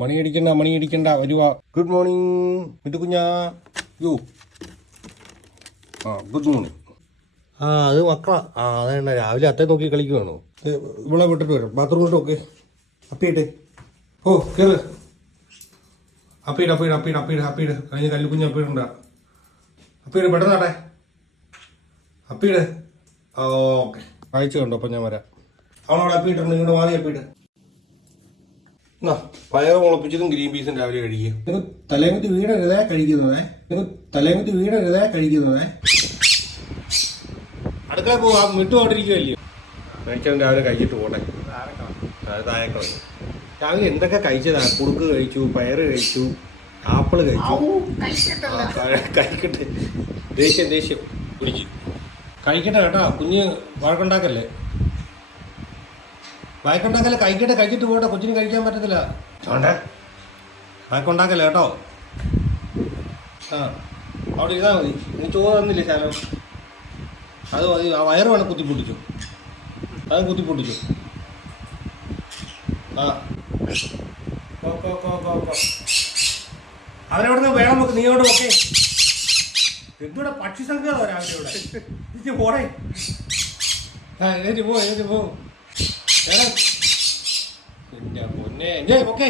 മണിയടിക്കണ്ട വരുവാ. Good morning Mittu കുഞ്ഞാ. യോ ഗുഡ് മോർണിംഗ്. അത് മക്കളാ. അതേണ്ട രാവിലെ അത്തേ നോക്കി കളിക്കുവാണോ? ഇവിടെ വിട്ടിട്ട് വരും. ബാത്റൂമിലോട്ട് ഓക്കെ അപ്പിയിട്ടെ. ഓ കേറ്. അപ്പീട് കഴിഞ്ഞ കല്ലുകുഞ്ഞ് അപ്പീടുണ്ട. അപ്പീട് പെട്ടെന്നാട്ടെ. അപ്പീട്. ഓക്കെ കാഴ്ച കണ്ടോ? അപ്പം ഞാൻ വരാം. അവളവിടെ അപ്പീട്ടുണ്ട്. ഇങ്ങോട്ട് മാറി അപ്പീട്. എന്നാ പയർ മുളപ്പിച്ചതും ഗ്രീൻ പീസും രാവിലെ കഴിക്കുക. നിങ്ങൾ തലേങ്കുത്തി വീടരുതേ കഴിക്കുന്നതേ. അടുക്കള പോവാ. വിട്ടുകൊണ്ടിരിക്കുമല്ലയോ? കഴിച്ചാൽ രാവിലെ കഴിച്ചിട്ട് പോട്ടെ. താഴേക്കള രാവിലെ എന്തൊക്കെ കഴിച്ചതാ? കുറുക്ക് കഴിച്ചു, പയറ് കഴിച്ചു, ആപ്പിള് കഴിച്ചു. കഴിക്കട്ടെ. ദേഷ്യം പിടിച്ച് കഴിക്കട്ടെ കേട്ടോ. കുഞ്ഞ് വഴക്കുണ്ടാക്കല്ലേ. കഴിച്ചിട്ട് പോട്ടെ. കൊച്ചിന് കഴിക്കാൻ പറ്റത്തില്ല. വഴക്കുണ്ടാക്കല്ലേ കേട്ടോ. അവിടെ ഇരുന്നാ മതി. നീ ചോറ് തന്നില്ലേ ശാലം? അത് മതി. ആ വയറ് വേണം കുത്തിപ്പൊട്ടിച്ചു. അത് കുത്തിപ്പൊട്ടിച്ചു. അവരവിടുന്ന് വേണം നോക്ക്. നീ അവിടെ ഓക്കെ. എന്തുകൂടെ പക്ഷി സംഘം രാവിലെ ഇവിടെ പോടേ. എഴുതി പോ. പിന്നെ പൊന്നെ ഓക്കെ.